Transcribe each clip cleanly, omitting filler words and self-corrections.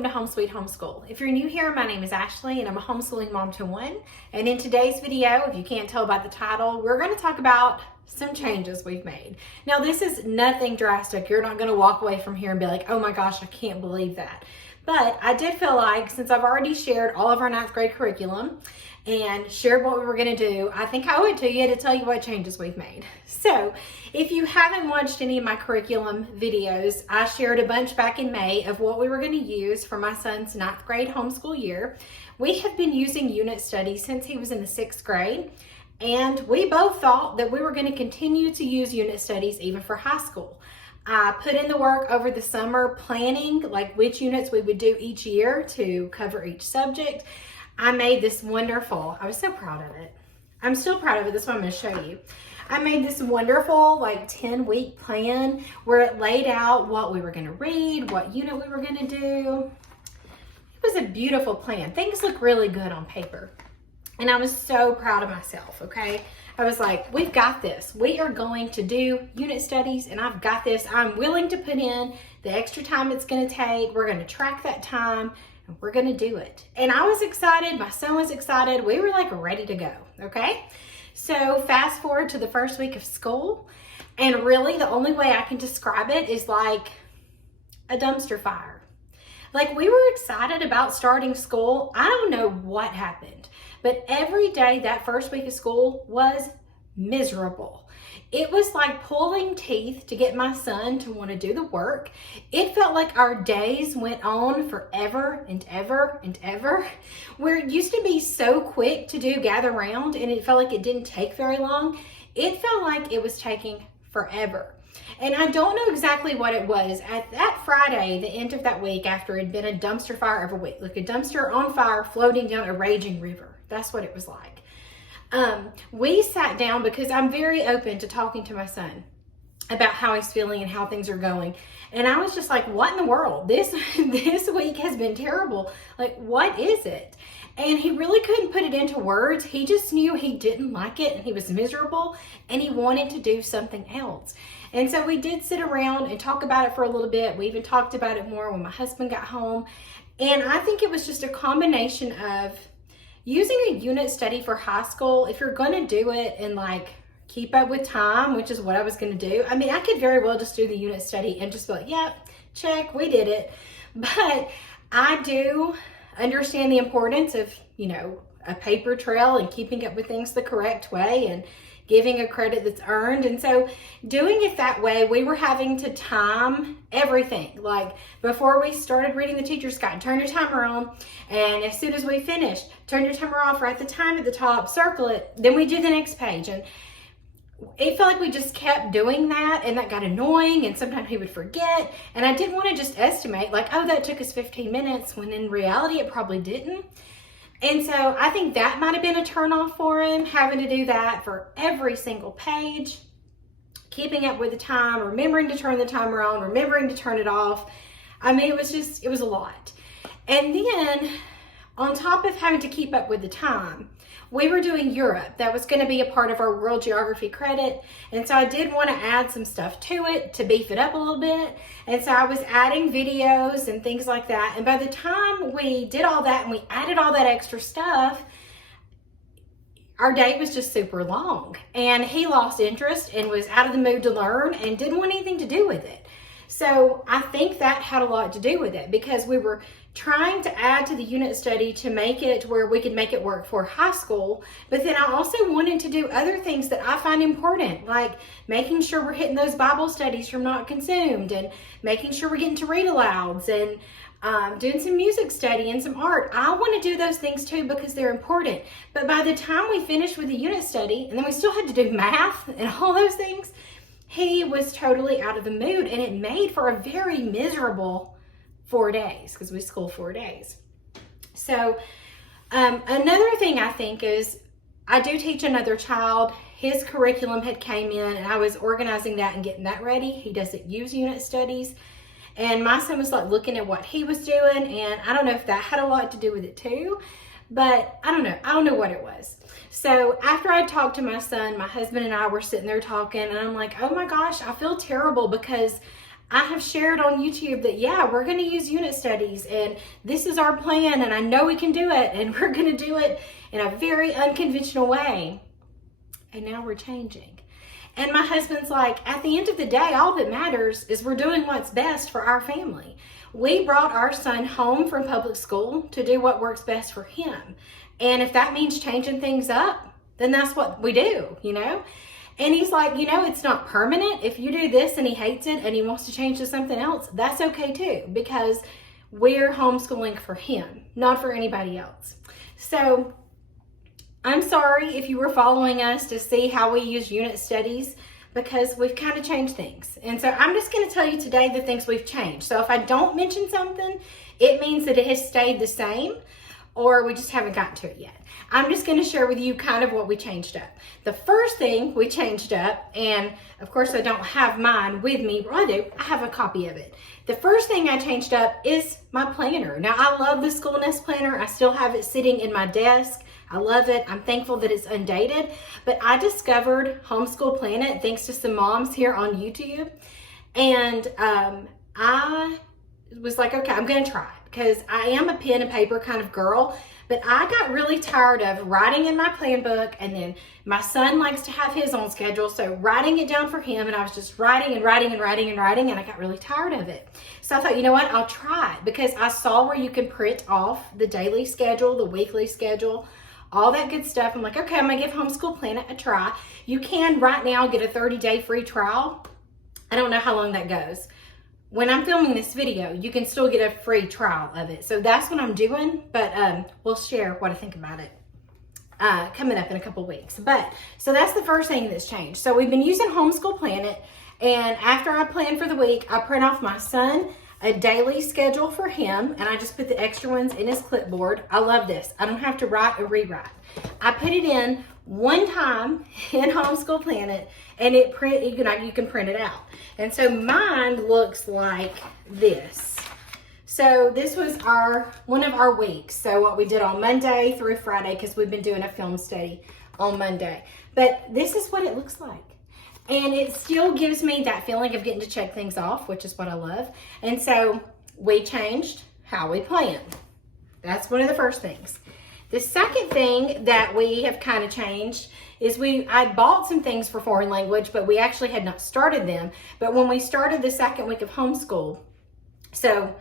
welcome to Home Sweet Homeschool. If you're new here, my name is Ashley and I'm a homeschooling mom to one. And in today's video, if you can't tell by the title, we're going to talk about some changes we've made. Now, this is nothing drastic. You're not going to walk away from here and be like, oh my gosh, I can't believe that. But I did feel like, since I've already shared all of our 9th grade curriculum and shared what we were going to do, I think I owe it to you to tell you what changes we've made. So if you haven't watched any of my curriculum videos, I shared a bunch back in May of what we were going to use for my son's 9th grade homeschool year. We have been using unit studies since he was in the 6th grade, and we both thought that we were going to continue to use unit studies even for high school. I put in the work over the summer planning like which units we would do each year to cover each subject. I made this wonderful, I was so proud of it. I'm still proud of it. That's what I'm going to show you. I made this wonderful like 10-week plan where it laid out what we were going to read, what unit we were going to do. It was a beautiful plan. Things look really good on paper. And I was so proud of myself, okay? I was like, we've got this. We are going to do unit studies and I've got this. I'm willing to put in the extra time it's going to take. We're going to track that time and we're going to do it. And I was excited. My son was excited. We were like ready to go, okay? So fast forward to the first week of school, and really the only way I can describe it is like a dumpster fire. Like, we were excited about starting school. I don't know what happened, but every day that first week of school was miserable. It was like pulling teeth to get my son to want to do the work. It felt like our days went on forever and ever and ever. Where it used to be so quick to do gather round and it felt like it didn't take very long, it felt like it was taking forever. And I don't know exactly what it was. At that Friday, the end of that week, after it had been a dumpster fire of a week, like a dumpster on fire floating down a raging river. That's what it was like. We sat down because I'm very open to talking to my son about how he's feeling and how things are going. And I was just like, what in the world? This week has been terrible. Like, what is it? And he really couldn't put it into words. He just knew he didn't like it and he was miserable and he wanted to do something else. And so we did sit around and talk about it for a little bit. We even talked about it more when my husband got home. And I think it was just a combination of using a unit study for high school. If you're going to do it and like keep up with time, which is what I was going to do. I mean, I could very well just do the unit study and just be like, yeah, check, we did it. But I do understand the importance of, you know, a paper trail and keeping up with things the correct way and giving a credit that's earned. And so doing it that way, we were having to time everything. Like, before we started reading the teacher's guide, turn your timer on. And as soon as we finished, turn your timer off, write the time at the top, circle it. Then we do the next page. And it felt like we just kept doing that, and that got annoying, and sometimes he would forget. And I didn't want to just estimate like, oh, that took us 15 minutes, when in reality it probably didn't. And so I think that might have been a turnoff for him, having to do that for every single page, keeping up with the time, remembering to turn the timer on, remembering to turn it off. I mean, it was a lot. And then on top of having to keep up with the time, we were doing Europe. That was going to be a part of our world geography credit. And so I did want to add some stuff to it to beef it up a little bit. And so I was adding videos and things like that. And by the time we did all that and we added all that extra stuff, our day was just super long. And he lost interest and was out of the mood to learn and didn't want anything to do with it. So I think that had a lot to do with it, because we were trying to add to the unit study to make it where we could make it work for high school. But then I also wanted to do other things that I find important, like making sure we're hitting those Bible studies from Not Consumed, and making sure we're getting to read alouds, and doing some music study and some art. I want to do those things too because they're important. But by the time we finished with the unit study, and then we still had to do math and all those things, he was totally out of the mood, and it made for a very miserable 4 days, because we school 4 days. So another thing I think is, I do teach another child. His curriculum had came in and I was organizing that and getting that ready. He doesn't use unit studies. And my son was like looking at what he was doing, and I don't know if that had a lot to do with it too, but I don't know. I don't know what it was. So after I talked to my son, my husband and I were sitting there talking, and I'm like, oh my gosh, I feel terrible because I have shared on YouTube that, yeah, we're going to use unit studies and this is our plan and I know we can do it and we're going to do it in a very unconventional way. And now we're changing. And my husband's like, at the end of the day, all that matters is we're doing what's best for our family. We brought our son home from public school to do what works best for him. And if that means changing things up, then that's what we do, you know? And he's like, you know, it's not permanent. If you do this and he hates it and he wants to change to something else, that's okay too, because we're homeschooling for him, not for anybody else. So I'm sorry if you were following us to see how we use unit studies, because we've kind of changed things. And so I'm just going to tell you today the things we've changed. So if I don't mention something, it means that it has stayed the same or we just haven't gotten to it yet. I'm just going to share with you kind of what we changed up. The first thing we changed up, and of course I don't have mine with me, well I do, I have a copy of it. The first thing I changed up is my planner. Now I love the School Nest planner. I still have it sitting in my desk. I love it. I'm thankful that it's undated, but I discovered Homeschool Planet thanks to some moms here on YouTube. And I was like, okay, I'm going to try it because I am a pen and paper kind of girl, but I got really tired of writing in my plan book, and then my son likes to have his own schedule, so writing it down for him, and I was just writing and writing and writing and writing, and I got really tired of it. So I thought, you know what, I'll try it, because I saw where you can print off the daily schedule, the weekly schedule, all that good stuff. I'm like, okay, I'm gonna give Homeschool Planet a try. You can right now get a 30-day free trial. I don't know how long that goes. When I'm filming this video, you can still get a free trial of it. So that's what I'm doing, but we'll share what I think about it coming up in a couple weeks. But so that's the first thing that's changed. So we've been using Homeschool Planet, and after I plan for the week, I print off my son a daily schedule for him, and I just put the extra ones in his clipboard. I love this. I don't have to write or rewrite. I put it in one time in Homeschool Planet, and you can print it out. And so mine looks like this. So this was one of our weeks. So what we did on Monday through Friday, because we've been doing a film study on Monday. But this is what it looks like. And it still gives me that feeling of getting to check things off, which is what I love. And so we changed how we plan. That's one of the first things. The second thing that we have kind of changed is I bought some things for foreign language, but we actually had not started them. But when we started the second week of homeschool, so,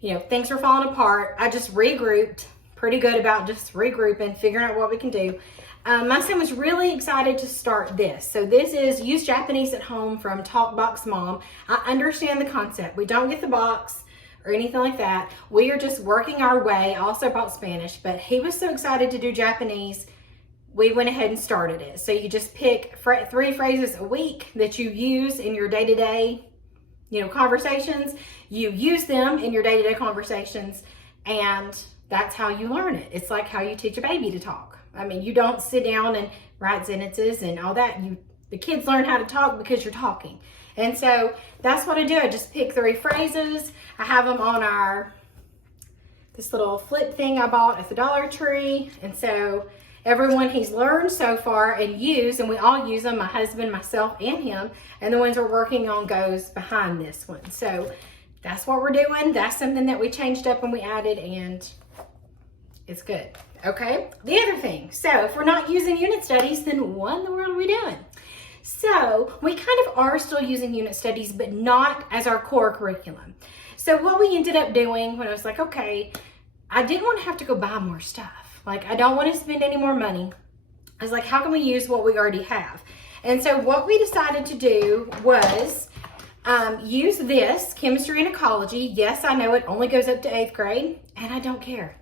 you know, things were falling apart. I just regrouped, pretty good about just regrouping, figuring out what we can do. My son was really excited to start this. So this is Use Japanese at Home from Talkbox Mom. I understand the concept. We don't get the box or anything like that. We are just working our way. I also bought Spanish, but he was so excited to do Japanese, we went ahead and started it. So you just pick 3 phrases a week that you use in your day-to-day, conversations. You use them in your day-to-day conversations, and that's how you learn it. It's like how you teach a baby to talk. I mean, you don't sit down and write sentences and all that. The kids learn how to talk because you're talking. And so that's what I do. I just pick 3 phrases. I have them on this little flip thing I bought at the Dollar Tree. And so everyone he's learned so far and used, and we all use them, my husband, myself, and him. And the ones we're working on goes behind this one. So that's what we're doing. That's something that we changed up and we added, and it's good. Okay, the other thing, so if we're not using unit studies, then what in the world are we doing? So we kind of are still using unit studies, but not as our core curriculum. So what we ended up doing when I was like, okay, I didn't want to have to go buy more stuff. Like, I don't want to spend any more money. I was like, how can we use what we already have? And so what we decided to do was use this, chemistry and ecology. Yes, I know it only goes up to 8th grade, and I don't care.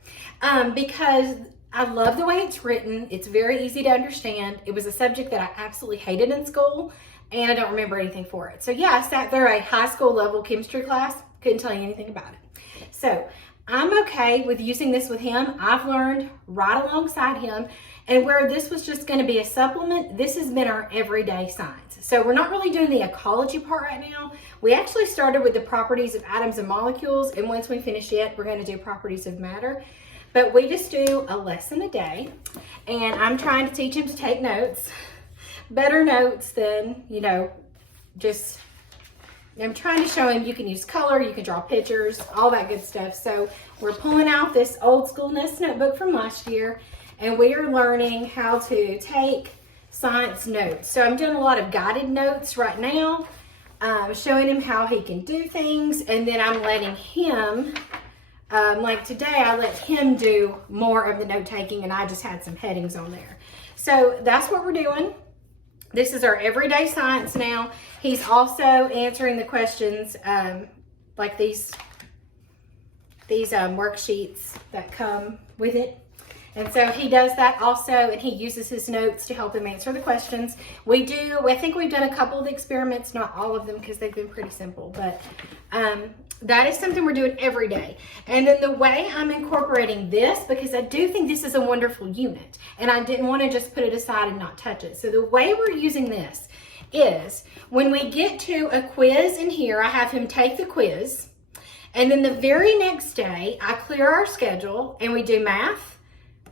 Because I love the way it's written. It's very easy to understand. It was a subject that I absolutely hated in school, and I don't remember anything for it. So yeah, I sat through a high school level chemistry class, couldn't tell you anything about it. So I'm okay with using this with him. I've learned right alongside him, and where this was just going to be a supplement, this has been our everyday science. So we're not really doing the ecology part right now. We actually started with the properties of atoms and molecules, and once we finish it, we're going to do properties of matter. But we just do a lesson a day, and I'm trying to teach him to take notes, better notes than, just I'm trying to show him you can use color, you can draw pictures, all that good stuff. So we're pulling out this old school Nest notebook from last year, and we are learning how to take science notes. So I'm doing a lot of guided notes right now, showing him how he can do things, and then I'm letting him, like today, I let him do more of the note taking, and I just had some headings on there. So that's what we're doing. This is our everyday science now. He's also answering the questions like these worksheets that come with it. And so he does that also, and he uses his notes to help him answer the questions. I think we've done a couple of the experiments, not all of them because they've been pretty simple, but that is something we're doing every day. And then the way I'm incorporating this, because I do think this is a wonderful unit, and I didn't want to just put it aside and not touch it. So the way we're using this is when we get to a quiz in here, I have him take the quiz, and then the very next day, I clear our schedule and we do math,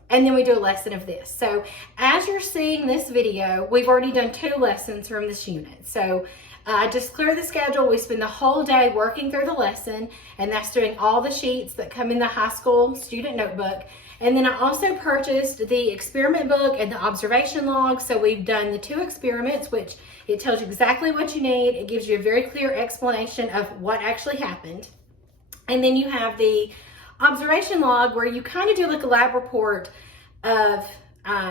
and then we do a lesson of this. So as you're seeing this video, we've already done 2 lessons from this unit. So I just clear the schedule. We spend the whole day working through the lesson, and that's doing all the sheets that come in the high school student notebook. And then I also purchased the experiment book and the observation log. So we've done the 2 experiments, which it tells you exactly what you need. It gives you a very clear explanation of what actually happened. And then you have the observation log where you kind of do like a lab report of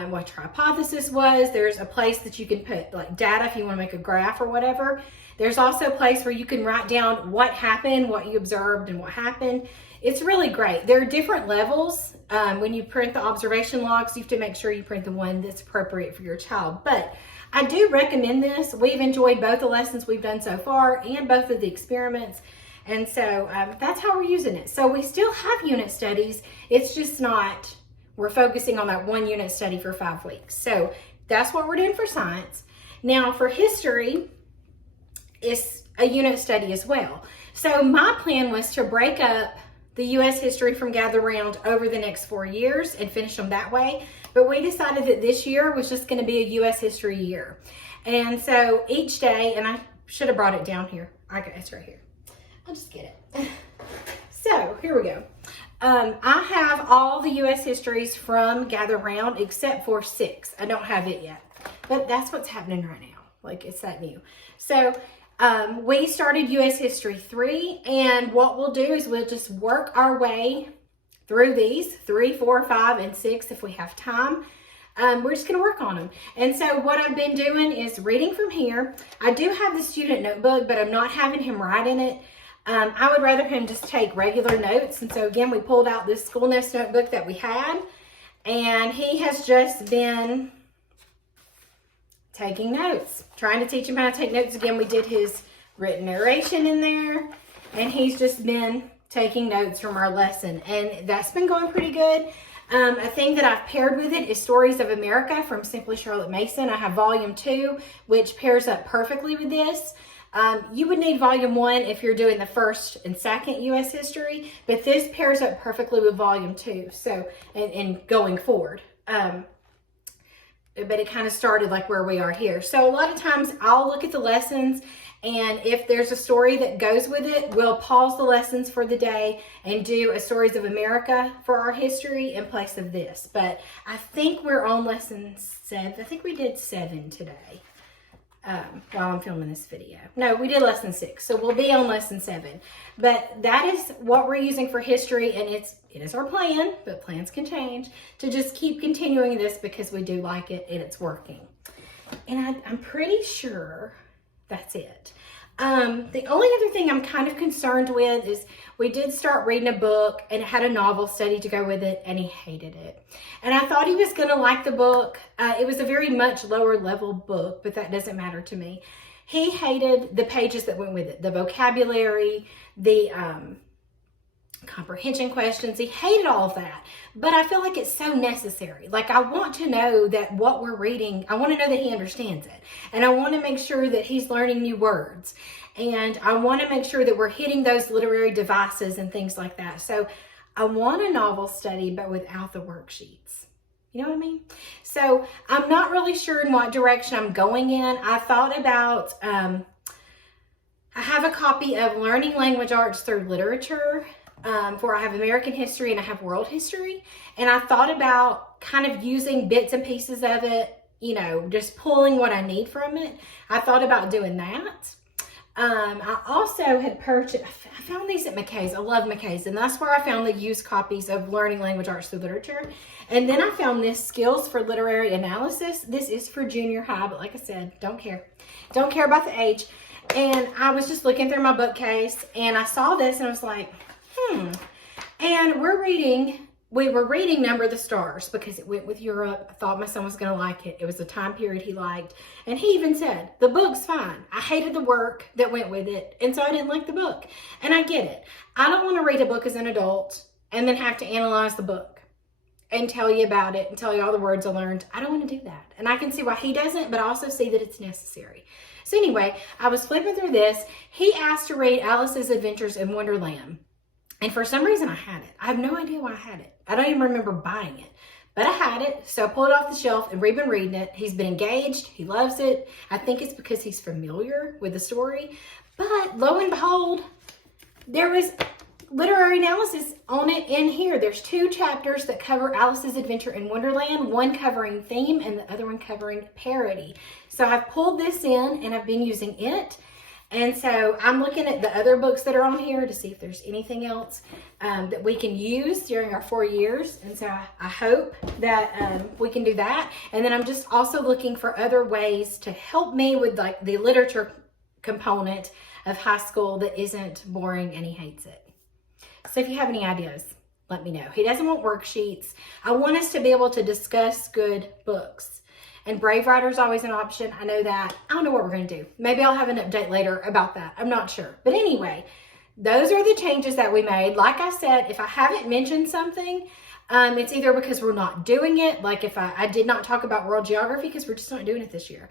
what your hypothesis was. There's a place that you can put like data if you want to make a graph or whatever. There's also a place where you can write down what happened, what you observed, and what happened. It's really great. There are different levels. When you print the observation logs, you have to make sure you print the one that's appropriate for your child. But I do recommend this. We've enjoyed both the lessons we've done so far and both of the experiments. And so that's how we're using it. So we still have unit studies. It's just not, we're focusing on that 1 unit study for 5 weeks. So that's what we're doing for science. Now for history, it's a unit study as well. So my plan was to break up the U.S. history from Gather Round over the next 4 years and finish them that way. But we decided that this year was just going to be a U.S. history year. And so each day, and I should have brought it down here. It's right here. I'll just get it. So here we go. I have all the U.S. histories from Gather Round except for 6. I don't have it yet, but that's what's happening right now. Like, it's that new. So we started U.S. History 3, and what we'll do is we'll just work our way through these 3, 4, 5, and 6 if we have time. We're just going to work on them. And so what I've been doing is reading from here. I do have the student notebook, but I'm not having him write in it. I would rather him just take regular notes. And so again, we pulled out this School Nest notebook that we had, and he has just been taking notes, trying to teach him how to take notes. Again, we did his written narration in there, and he's just been taking notes from our lesson, and that's been going pretty good. A thing that I've paired with it is Stories of America from Simply Charlotte Mason. I have volume 2, which pairs up perfectly with this. You would need volume 1 if you're doing the 1st and 2nd U.S. history, but this pairs up perfectly with volume 2. So, and going forward. But it kind of started like where we are here. So a lot of times I'll look at the lessons, and if there's a story that goes with it, we'll pause the lessons for the day and do a Stories of America for our history in place of this. But I think we're on lesson 7. I think we did 7 today. While I'm filming this video. No, we did lesson 6, so we'll be on lesson 7. But that is what we're using for history, and it is our plan, but plans can change, to just keep continuing this because we do like it and it's working. And I'm pretty sure that's it. The only other thing I'm kind of concerned with is we did start reading a book, and it had a novel study to go with it, and he hated it. And I thought he was going to like the book. It was a very much lower level book, but that doesn't matter to me. He hated the pages that went with it, the vocabulary, the comprehension questions. He hated all of that, but I feel like it's so necessary. Like, I want to know that what we're reading, I want to know that he understands it, and I want to make sure that he's learning new words, and I want to make sure that we're hitting those literary devices and things like that. So I want a novel study, but without the worksheets. You know what I mean? So I'm not really sure in what direction I'm going in. I thought about I have a copy of Learning Language Arts Through Literature, for I have American history and I have world history. And I thought about kind of using bits and pieces of it, you know, just pulling what I need from it. I thought about doing that. I also had purchased, I found these at McKay's. I love McKay's, and that's where I found the used copies of Learning Language Arts Through Literature. And then I found this Skills for Literary Analysis. This is for junior high, but like I said, don't care about the age. And I was just looking through my bookcase and I saw this and I was like, and we were reading Number the Stars because it went with Europe. I thought my son was going to like it. It was a time period he liked. And he even said, the book's fine. I hated the work that went with it. And so I didn't like the book. And I get it. I don't want to read a book as an adult and then have to analyze the book and tell you about it and tell you all the words I learned. I don't want to do that. And I can see why he doesn't, but I also see that it's necessary. So anyway, I was flipping through this. He asked to read Alice's Adventures in Wonderland. And for some reason I had it. I have no idea why I had it. I don't even remember buying it, but I had it. So I pulled it off the shelf and we've been reading it. He's been engaged. He loves it. I think it's because he's familiar with the story, but lo and behold, there was literary analysis on it in here. There's 2 chapters that cover Alice's Adventure in Wonderland, one covering theme and the other one covering parody. So I've pulled this in and I've been using it. And so I'm looking at the other books that are on here to see if there's anything else that we can use during our 4 years. And so I hope that we can do that. And then I'm just also looking for other ways to help me with like the literature component of high school that isn't boring and he hates it. So if you have any ideas, let me know. He doesn't want worksheets. I want us to be able to discuss good books. And Brave Writer is always an option. I know that. I don't know what we're going to do. Maybe I'll have an update later about that. I'm not sure. But anyway, those are the changes that we made. Like I said, if I haven't mentioned something, it's either because we're not doing it. Like if I did not talk about world geography because we're just not doing it this year.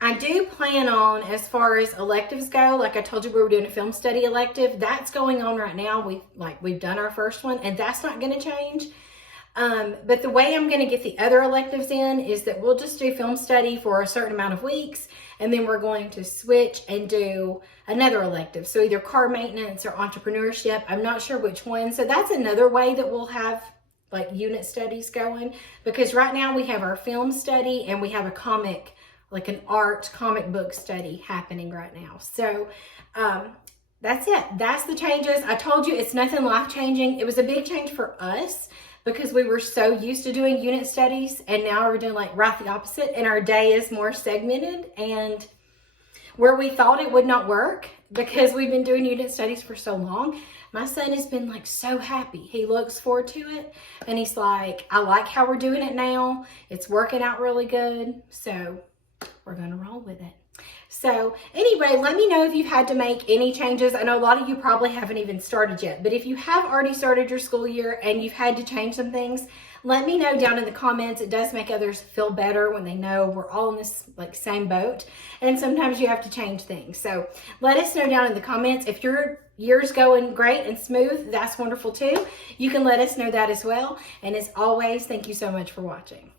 I do plan on, as far as electives go, like I told you, we were doing a film study elective. That's going on right now. We've done our first one, and that's not going to change. But the way I'm going to get the other electives in is that we'll just do film study for a certain amount of weeks, and then we're going to switch and do another elective. So either car maintenance or entrepreneurship. I'm not sure which one. So that's another way that we'll have like unit studies going, because right now we have our film study and we have a comic, like an art comic book study happening right now. So that's it. That's the changes. I told you it's nothing life-changing. It was a big change for us because we were so used to doing unit studies, and now we're doing like right the opposite, and our day is more segmented, and where we thought it would not work because we've been doing unit studies for so long, my son has been like so happy. He looks forward to it, and he's like, I like how we're doing it now. It's working out really good. So we're going to roll with it. So anyway, let me know if you've had to make any changes. I know a lot of you probably haven't even started yet, but if you have already started your school year and you've had to change some things, let me know down in the comments. It does make others feel better when they know we're all in this like same boat, and sometimes you have to change things. So let us know down in the comments. If your year's going great and smooth, that's wonderful too. You can let us know that as well. And as always, thank you so much for watching.